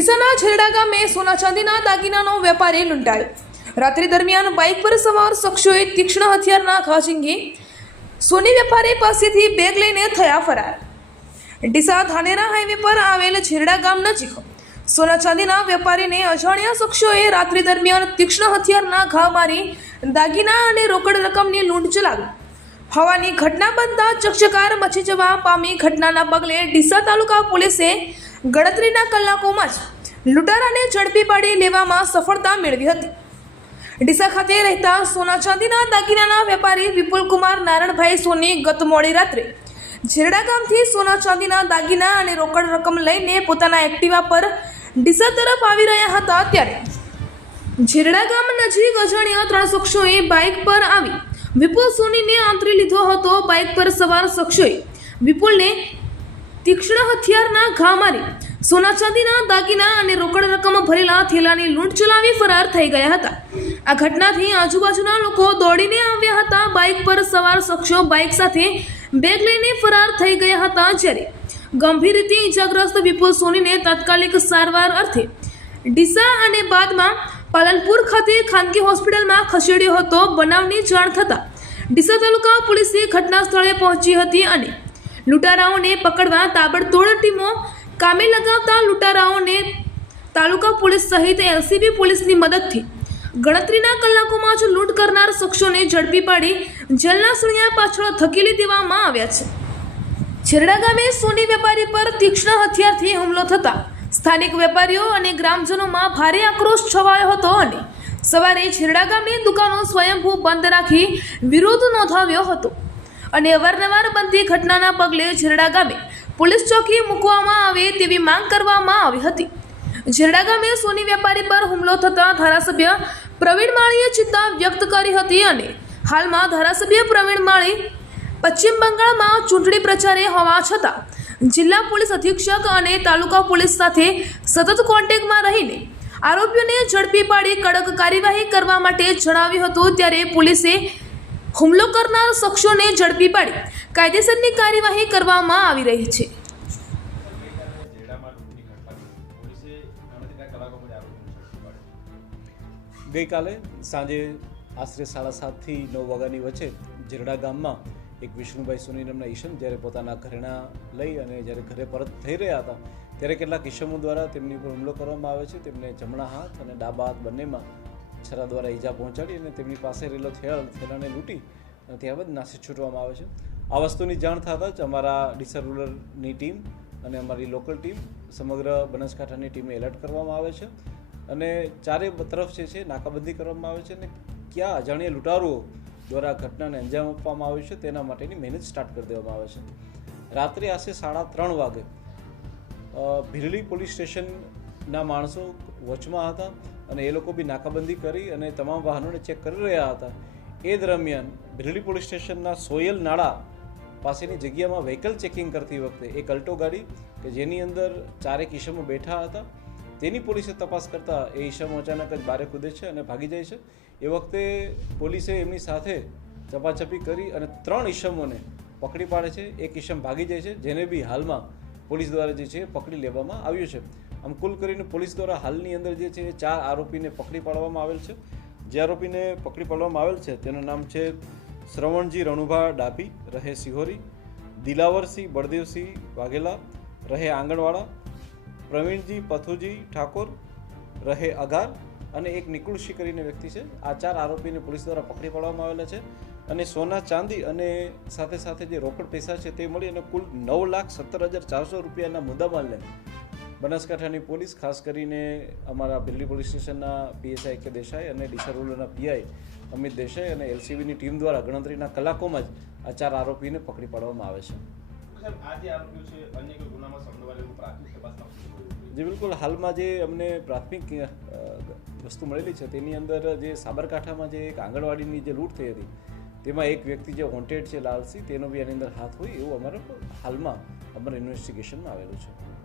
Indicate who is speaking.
Speaker 1: ડીસાના છેરડા ગામે સોના ચાંદીના દાગીનાનો વેપારી લૂંટાયો. રાત્રિ દરમિયાન બાઇક પર સવાર શખ્સોએ તીક્ષ્ણ હથિયારના ઘા ઝીંકી સોની વેપારી પાસેથી બેગ લઈને થયા ફરાર. ડીસા ધાનેરા હાઈવે પર આવેલ છેરડા ગામ નજીક સોના ચાંદીના વેપારીને અજાણ્યા શખ્સોએ રાત્રિ દરમિયાન તીક્ષ્ણ હથિયારના ઘા મારી દાગીના અને રોકડ રકમની લૂંટ ચલાવી. હવાની ઘટના બનતા ચકચકાર મચી જવા પામી ઘટનાના પગલે ડીસા તાલુકા પોલીસે ગણતરીના કલાકોમાં જ લૂંટારાને ઝડપી પાડી લેવામાં સફળતા મેળવી હતી. ડીસા ખાતે રહેતા સોના ચાંદીના દાગીનાના વેપારી વિપુલકુમાર નારણભાઈ સોની ગત મોડી રાત્રે ઝેરડા ગામથી સોના ચાંદીના દાગીના અને રોકડ રકમ લઈને પોતાના એક્ટિવા પર ડીસા તરફ આવી રહ્યા હતા ત્યારે ઝેરડા ગામ નજીક અજાણ્યા ત્રણ શખ્સોએ બાઇક પર આવી વિપુલ સોનીને આંતરી લીધો હતો. બાઇક પર સવાર શખ્સોએ વિપુલને તીક્ષ્ણ હથિયારના ઘા મારી સોના ચાંદીના, દાગીના અને રોકડ રકમ ભરેલા થેલાની લૂંટ ચલાવી ફરાર થઈ ગયા હતા. આ ઘટનાથી આજુબાજુના લોકો દોડીને આવ્યા હતા. બાઇક પર સવાર શખ્સો બાઇક સાથે બેગ લઈને ફરાર થઈ ગયા હતા જ્યારે ગંભીર રીતે ઈજાગ્રસ્ત વિપુલ સોનીને તાત્કાલિક સારવાર અર્થે ડીસા અને બાદમાં પાલનપુર ખાતે ખાનગી હોસ્પિટલમાં ખસેડ્યો હતો. બનાવની જાણ થતાં ડીસા તાલુકા પોલીસે ઘટના સ્થળે પહોંચી હતી અને લૂંટારાઓને પકડવા તાબડતોડ ટીમો કામે લગાવતા લૂંટારાઓને તાલુકા પોલીસ સહિત એલસીબી પોલીસની મદદથી ગણતરીના કલાકોમાં જ લૂંટ કરનાર શખ્સોને ઝડપી પાડી જેલના સળિયા પાછળ ધકેલી દેવામાં આવ્યા છે. છેરડા ગામે સોની વેપારી પર તીક્ષ્ણ હથિયારથી હુમલો થતા સ્થાનિક વેપારીઓ અને ગ્રામજનોમાં ભારે આક્રોશ છવાયો હતો અને સવારે છેરડા ગામની દુકાનો સ્વયંભૂ બંધ રાખી વિરોધ નોંધાવ્યો હતો. અને અવારનવાર બનતી ઘટનાના પગલે ઝરડા ગામે પોલીસ ચોકી મૂકવામાં આવે તેવી માંગ કરવામાં આવી હતી. ઝેરડા ગામે સોની વેપારી પર હુમલો થતાં ધારાસભ્ય પ્રવીણ માળીએ ચિંતા વ્યક્ત કરી હતી અને હાલમાં ધારાસભ્ય પ્રવીણ માળી પશ્ચિમ બંગાળમાં ચૂંટણી પ્રચારે હોવા છતાં જિલ્લા પોલીસ અધિક્ષક અને તાલુકા પોલીસ સાથે સતત કોન્ટેક્ટમાં રહીને આરોપીઓને ઝડપી પાડી કડક કાર્યવાહી કરવા માટે જણાવ્યું હતું. ત્યારે પોલીસે હુમલો કરનાર શખ્સોને ઝડપી પાડી કાયદેસરની કાર્યવાહી કરવામાં આવી રહી છે.
Speaker 2: ગઈકાલે સાંજે આશરે સાડા સાતથી નવ વાગ્યાની વચ્ચે જીરડા ગામમાં એક વિષ્ણુભાઈ સોની નામના ઈસમ જ્યારે પોતાના ઘરેણા લઈ અને જ્યારે ઘરે પરત થઈ રહ્યા હતા, ત્યારે કેટલાક ઈશમો દ્વારા તેમની ઉપર હુમલો કરવામાં આવે છે તેમને જમણા હાથ અને ડાબા હાથ બંનેમાં છરા દ્વારા ઈજા પહોંચાડી અને તેમની પાસે રહેલો થેળ, થેલાને લૂંટી ત્યારબાદ નાસી છૂટવામાં આવે છે. આ વસ્તુની જાણ થતાં જ અમારા ડીસા રૂલરની ટીમ અને અમારી લોકલ ટીમ સમગ્ર બનાસકાંઠાની ટીમે એલર્ટ કરવામાં આવે છે અને ચારે તરફ જે છે નાકાબંધી કરવામાં આવે છે અને ક્યાં અજાણ્યા લૂંટારુઓ દ્વારા ઘટનાને અંજામ આપવામાં આવ્યું છે તેના માટેની મહેનત સ્ટાર્ટ કરી દેવામાં આવે છે. રાત્રે આશરે સાડા ત્રણ વાગે ભીરલી પોલીસ સ્ટેશનના માણસો વચમાં હતા અને એ લોકો બી નાકાબંધી કરી અને તમામ વાહનોને ચેક કરી રહ્યા હતા. એ દરમિયાન ભીલડી પોલીસ સ્ટેશનના સોયલ નાળા પાસેની જગ્યામાં વ્હીકલ ચેકિંગ કરતી વખતે એક અલ્ટો ગાડી કે જેની અંદર ચારેક ઈસમો બેઠા હતા, તેની પોલીસે તપાસ કરતા એ ઈસમો અચાનક જ બારે કૂદે છે અને ભાગી જાય છે. એ વખતે પોલીસે એમની સાથે ચપાચપી કરી અને ત્રણ ઈસમોને પકડી પાડે છે. એક ઈસમ ભાગી જાય છે, જેને બી હાલમાં પોલીસ દ્વારા જે છે પકડી લેવામાં આવ્યું છે. આમ કુલ કરીને પોલીસ દ્વારા હાલની અંદર જે છે એ ચાર આરોપીને પકડી પાડવામાં આવેલ છે. જે આરોપીને પકડી પાડવામાં આવેલ છે, તેનું નામ છે શ્રવણજી રણુભા ડાભી, રહે સિહોરી, દિલાવરસિંહ બળદેવસિંહ વાઘેલા, રહે આંગણવાડા, પ્રવીણજી પથુજી ઠાકોર, રહે અઘાર અને એક નિકુળશી કરીને વ્યક્તિ છે. આ ચાર આરોપીને પોલીસ દ્વારા પકડી પાડવામાં આવેલા છે અને સોના ચાંદી અને સાથે સાથે જે રોકડ પૈસા છે તે મળી અને કુલ નવ લાખ સત્તર હજાર ચારસો રૂપિયાના મુદ્દામાલને બનાસકાંઠાની પોલીસ ખાસ કરીને અમારા બિલ્લી પોલીસ સ્ટેશનના પીએસઆઈ કે દેસાઈ અને ડીસા પીઆઈ અમિત દેસાઈ અને એલસીબીની ટીમ દ્વારા ગણતરીના કલાકોમાં જ આ ચાર આરોપીને પકડી પાડવામાં આવે છે?
Speaker 3: જે
Speaker 2: બિલકુલ હાલમાં જે અમને પ્રાથમિક વસ્તુ મળેલી છે તેની અંદર જે સાબરકાંઠામાં જે એક આંગણવાડીની જે લૂંટ થઈ હતી તેમાં એક વ્યક્તિ જે વોન્ટેડ છે લાલસી તેનો બી એની અંદર હાથ હોય એવું અમારો હાલમાં અમારા ઇન્વેસ્ટિગેશનમાં આવેલું છે